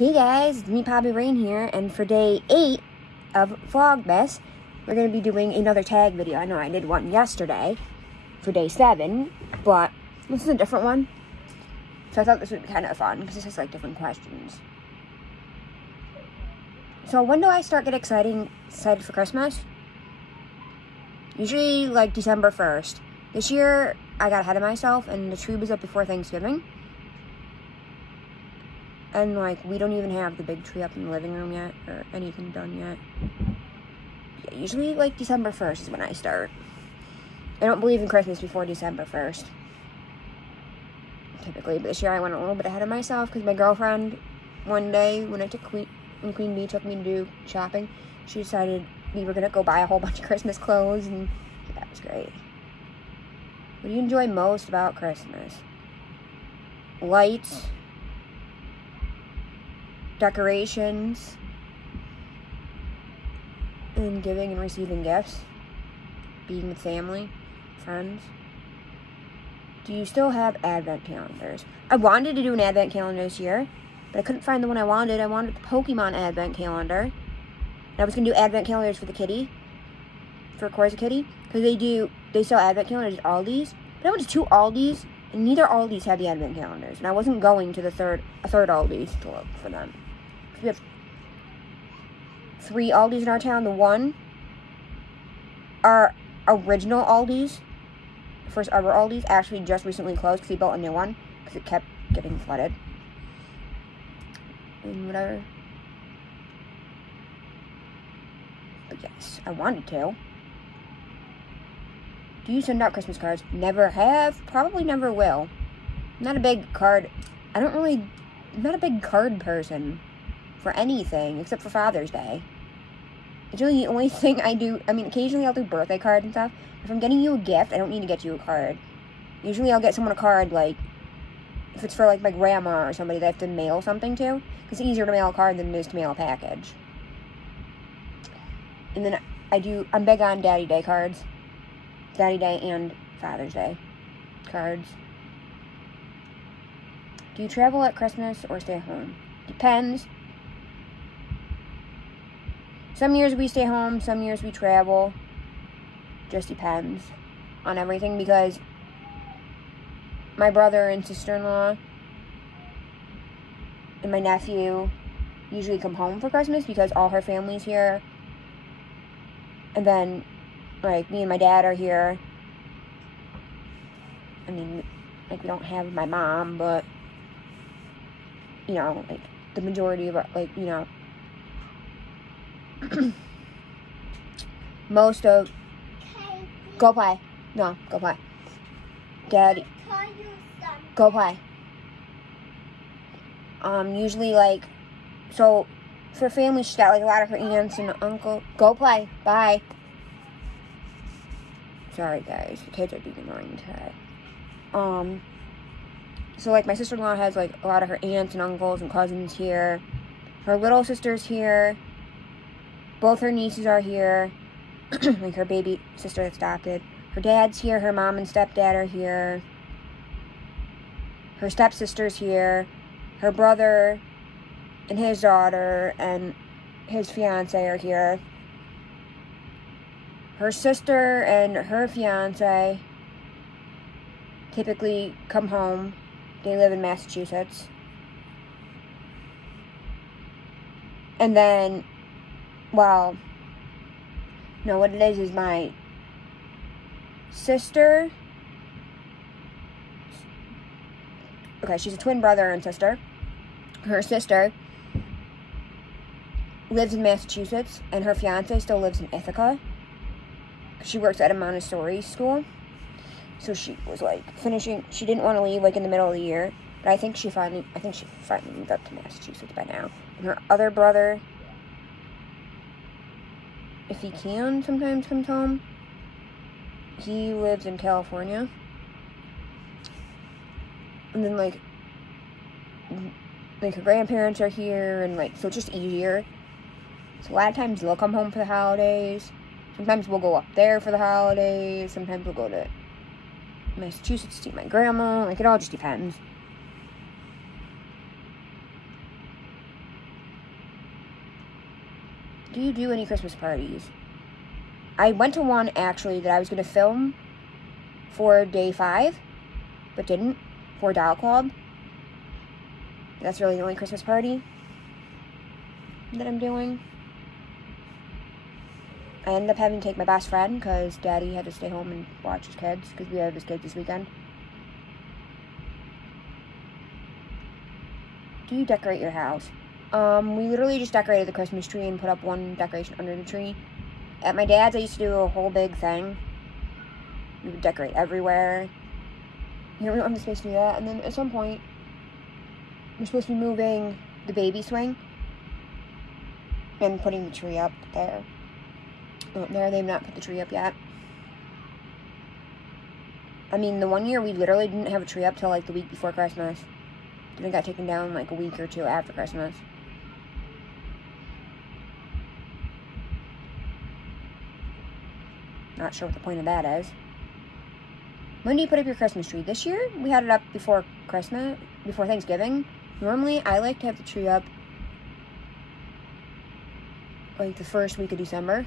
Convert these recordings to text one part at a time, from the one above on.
Hey guys, it's me, Poppy Rain here, and for day 8 of Vlogmas, we're going to be doing another tag video. I know I did one yesterday for day 7, but this is a different one. So I thought this would be kind of fun, because this has like different questions. So when do I start getting excited for Christmas? Usually like December 1st. This year, I got ahead of myself, and the tree was up before Thanksgiving. And, like, we don't even have the big tree up in the living room yet, or anything done yet. Yeah, usually, like, December 1st is when I start. I don't believe in Christmas before December 1st. Typically, but this year I went a little bit ahead of myself, because my girlfriend, one day, when Queen Bee took me to do shopping, she decided we were going to go buy a whole bunch of Christmas clothes, and that was great. What do you enjoy most about Christmas? Lights. Decorations, and giving and receiving gifts, being with family, friends. Do you still have advent calendars? I wanted to do an advent calendar this year, but I couldn't find the one I wanted. I wanted the Pokemon advent calendar. And I was going to do advent calendars for the kitty, for Cora's kitty, because they sell advent calendars at Aldi's. But I went to 2 Aldi's, and neither Aldi's had the advent calendars, and I wasn't going to a third Aldi's to look for them. We have 3 Aldi's in our town. The one, our original Aldi's, first ever Aldi's, actually just recently closed because we built a new one because it kept getting flooded. And whatever. But yes, I wanted to. Do you send out Christmas cards? Never have. Probably never will. I'm not a big card. I'm not a big card person for anything except for Father's Day. It's really the only thing I do. I mean, occasionally I'll do birthday cards and stuff. If I'm getting you a gift, I don't need to get you a card. Usually I'll get someone a card, like, if it's for, like, my grandma or somebody that I have to mail something to. Because it's easier to mail a card than it is to mail a package. And then I'm big on Daddy Day cards. Daddy Day and Father's Day cards. Do you travel at Christmas or stay home? Depends. Some years we stay home, some years we travel. Just depends on everything, because my brother and sister-in-law and my nephew usually come home for Christmas because all her family's here. And then, like, me and my dad are here. I mean, like, we don't have my mom, but, you know, like, the majority of our, like, you know, most of... Go play. No, go play. Daddy. Go play. Usually, like, so, for family, she's got, like, a lot of her aunts and uncle. Go play. Bye. Sorry, guys. The kids are being annoying today. So, like, my sister-in-law has, like, a lot of her aunts and uncles and cousins here. Her little sister's here. Both her nieces are here. Like, her baby sister that's adopted. Her dad's here. Her mom and stepdad are here. Her stepsister's here. Her brother and his daughter and his fiance are here. Her sister and her fiance typically come home. They live in Massachusetts. And then, well, no, what it is my sister. Okay, she's a twin brother and sister. Her sister lives in Massachusetts, and her fiance still lives in Ithaca. She works at a Montessori school. So she was, like, finishing. She didn't want to leave, like, in the middle of the year. But I think she finally moved up to Massachusetts by now. And her other brother, if he can, sometimes comes home. He lives in California. And then, like, her grandparents are here, and, like, so it's just easier. So a lot of times they'll come home for the holidays. Sometimes we'll go up there for the holidays. Sometimes we'll go to Massachusetts to see my grandma. Like, it all just depends. Do you do any Christmas parties? I went to one, actually, that I was going to film for day 5, but didn't, for Doll Club. That's really the only Christmas party that I'm doing. I ended up having to take my best friend because Daddy had to stay home and watch his kids because we have his kids this weekend. Do you decorate your house? We literally just decorated the Christmas tree and put up one decoration under the tree. At my dad's, I used to do a whole big thing. We would decorate everywhere. You know, we don't have the space to do that. And then at some point, we're supposed to be moving the baby swing and putting the tree up there. There, they've not put the tree up yet. I mean, the one year we literally didn't have a tree up till like the week before Christmas. Then it got taken down like a week or two after Christmas. Not sure what the point of that is. When do you put up your Christmas tree? This year, we had it up before Christmas, before Thanksgiving. Normally, I like to have the tree up like the first week of December.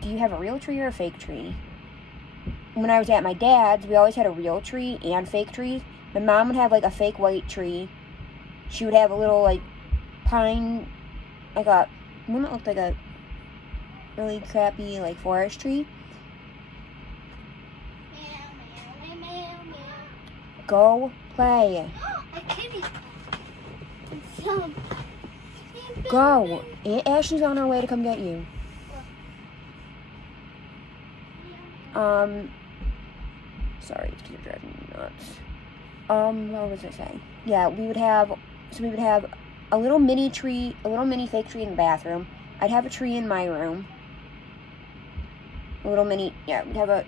Do you have a real tree or a fake tree? When I was at my dad's, we always had a real tree and fake trees. My mom would have like a fake white tree. She would have a little like pine, like a, one that looked like a really crappy like forest tree. Go play. Go. Aunt Ashley's on her way to come get you. Sorry, it's because you're driving me nuts. What was I saying? Yeah, we would have a little mini tree, a little mini fake tree in the bathroom. I'd have a tree in my room. A little mini, yeah, we'd have a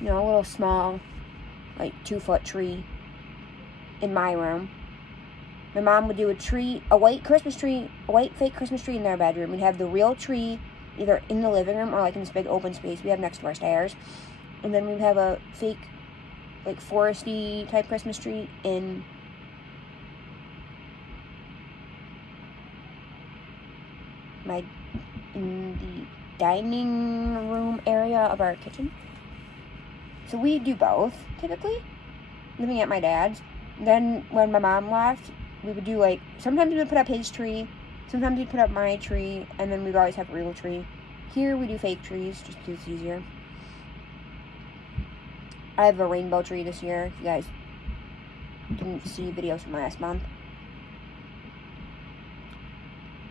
little small, like 2-foot tree in my room. My mom would do a white fake Christmas tree in their bedroom. We'd have the real tree either in the living room or like in this big open space we have next to our stairs. And then we'd have a fake, like foresty type Christmas tree in the dining room area of our kitchen. So we do both, typically, living at my dad's. Then when my mom left, we would do like, sometimes we would put up his tree, sometimes we'd put up my tree, and then we'd always have a real tree. Here we do fake trees, just because it's easier. I have a rainbow tree this year, if you guys didn't see videos from last month.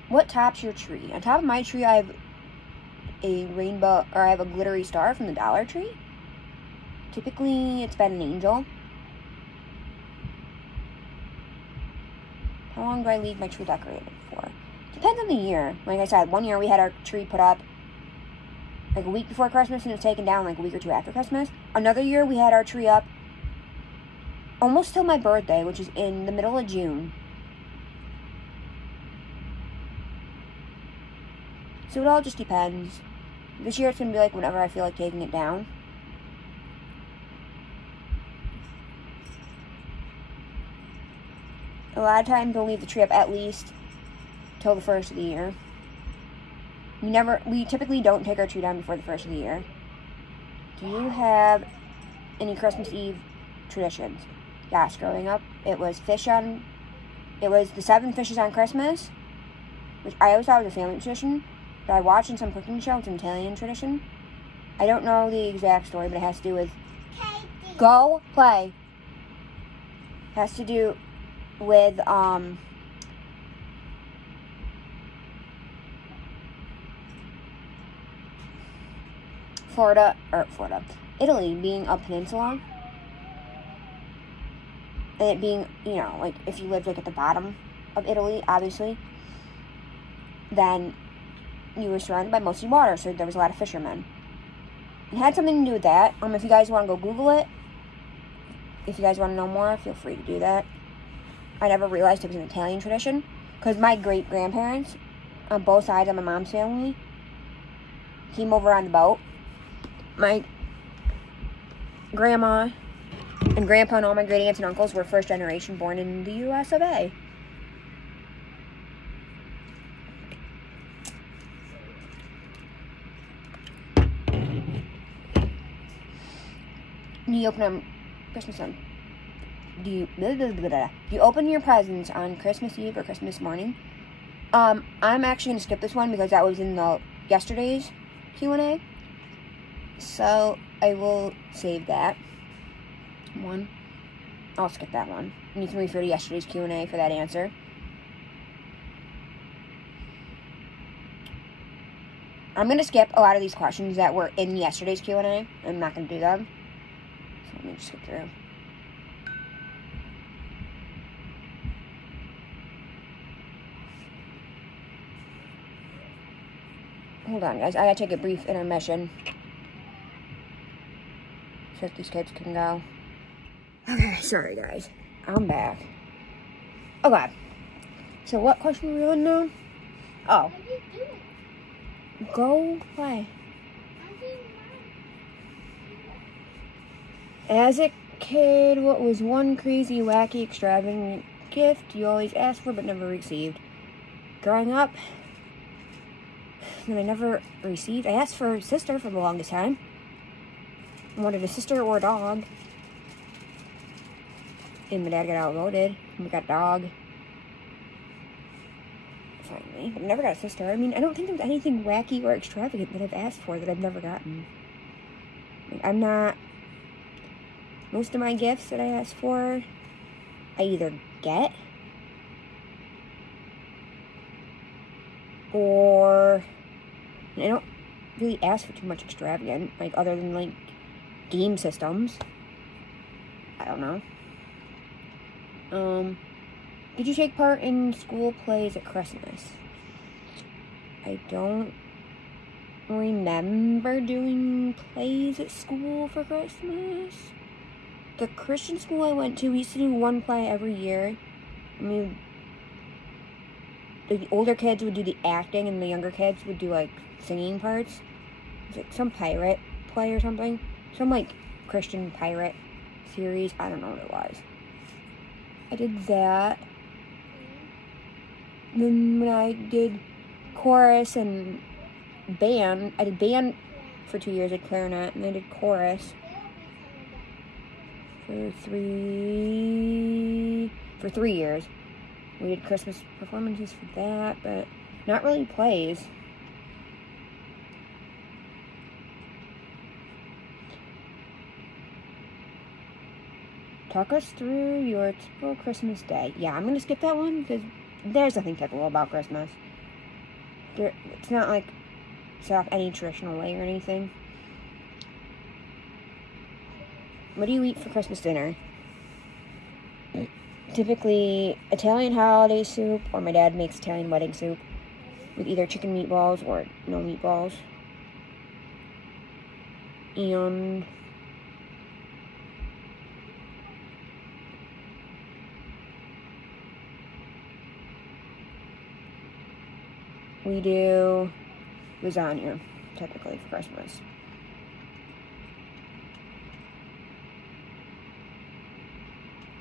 What tops your tree? On top of my tree, I have a rainbow, or I have a glittery star from the Dollar Tree. Typically, it's been an angel. How long do I leave my tree decorated for? Depends on the year. Like I said, one year we had our tree put up like a week before Christmas and it was taken down like a week or two after Christmas. Another year we had our tree up almost till my birthday, which is in the middle of June. So it all just depends. This year it's going to be like whenever I feel like taking it down. A lot of times we'll leave the tree up at least till the first of the year. We typically don't take our tree down before the first of the year. Do you have any Christmas Eve traditions? Yes, growing up, it was the 7 fishes on Christmas, which I always thought was a family tradition, but I watched in some cooking show, it's an Italian tradition. I don't know the exact story, but it has to do with, go play. It has to do with, Italy being a peninsula, and it being, you know, like, if you lived, like, at the bottom of Italy, obviously, then you were surrounded by mostly water, so there was a lot of fishermen. It had something to do with that. If you guys want to go Google it, if you guys want to know more, feel free to do that. I never realized it was an Italian tradition, because my great-grandparents, on both sides of my mom's family, came over on the boat. My grandma and grandpa and all my great aunts and uncles were first generation born in the US of A. do you open on Christmas on? Do you open your presents on Christmas Eve or Christmas morning? I'm actually going to skip this one because that was in the yesterday's Q&A. So I will save that one. I'll skip that one. You can refer to yesterday's Q&A for that answer. I'm going to skip a lot of these questions that were in yesterday's Q&A. I'm not going to do them. So let me just skip through. Hold on, guys. I gotta take a brief intermission so that these kids can go. Okay, sorry, guys. I'm back. Okay. So what question were we on now? Oh. Go play. As a kid, what was one crazy, wacky, extravagant gift you always asked for but never received? Growing up, that I never received. I asked for a sister for the longest time. I wanted a sister or a dog. And my dad got outvoted. And we got a dog. Finally. But I never got a sister. I mean, I don't think there was anything wacky or extravagant that I've asked for that I've never gotten. Like, I'm not... Most of my gifts that I ask for, I either get or... I don't really ask for too much extravagant, like, other than, like, game systems. I don't know. Did you take part in school plays at Christmas? I don't remember doing plays at school for Christmas. The Christian school I went to, we used to do one play every year. I mean, the older kids would do the acting and the younger kids would do, like, singing parts. It's like some pirate play or something. Some, like, Christian pirate series. I don't know what it was. I did that. Then when I did chorus and band, I did band for 2 years at clarinet, and I did chorus for 3 years. We did Christmas performances for that, but not really plays. Talk us through your typical Christmas day. Yeah, I'm going to skip that one because there's nothing typical about Christmas. It's not like set off any traditional way or anything. What do you eat for Christmas dinner? Typically Italian holiday soup, or my dad makes Italian wedding soup with either chicken meatballs or no meatballs. And we do lasagna, typically, for Christmas.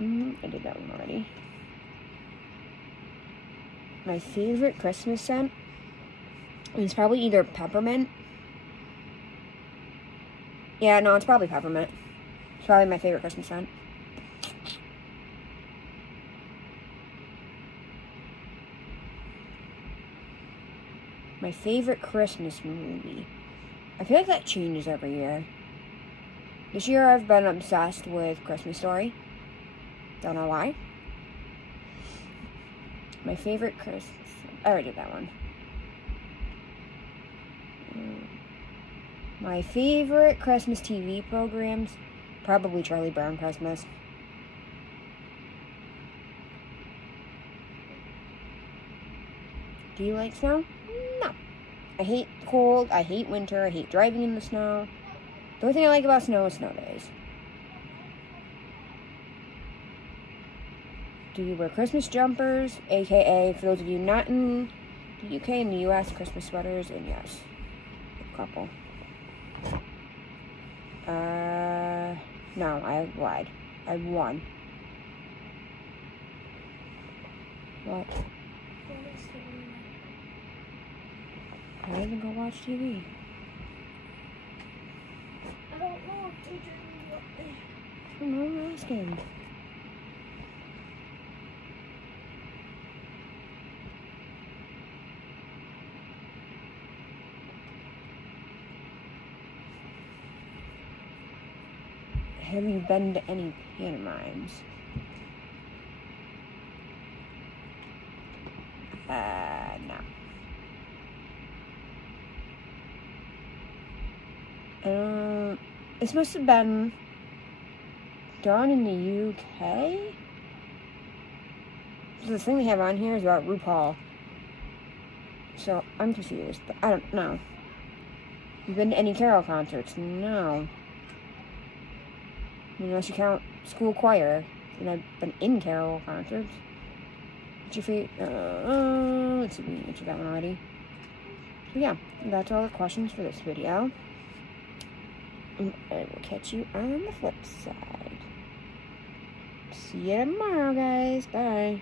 I did that one already. My favorite Christmas scent is probably either peppermint. Yeah, no, it's probably peppermint. It's probably my favorite Christmas scent. My favorite Christmas movie. I feel like that changes every year. This year I've been obsessed with Christmas Story. Don't know why. My favorite Christmas... I already did that one. My favorite Christmas TV programs, probably Charlie Brown Christmas. Do you like snow? No. I hate cold, I hate winter, I hate driving in the snow. The only thing I like about snow is snow days. Do you wear Christmas jumpers, aka, for those of you not in the UK and the US, Christmas sweaters? And yes, a couple. No, I lied. I have one. What? I don't even go watch TV. I don't know if they I'm asking. Have you been to any pantomimes? No. This must have been done in the UK? So the thing they have on here is about RuPaul. So I'm confused, but I don't know. You been to any Carol concerts? No. Unless you count school choir. And I've been in Carol concerts. What's your favorite? Let's see, we answered that one already. So yeah, that's all the questions for this video. And I will catch you on the flip side. See you tomorrow, guys. Bye.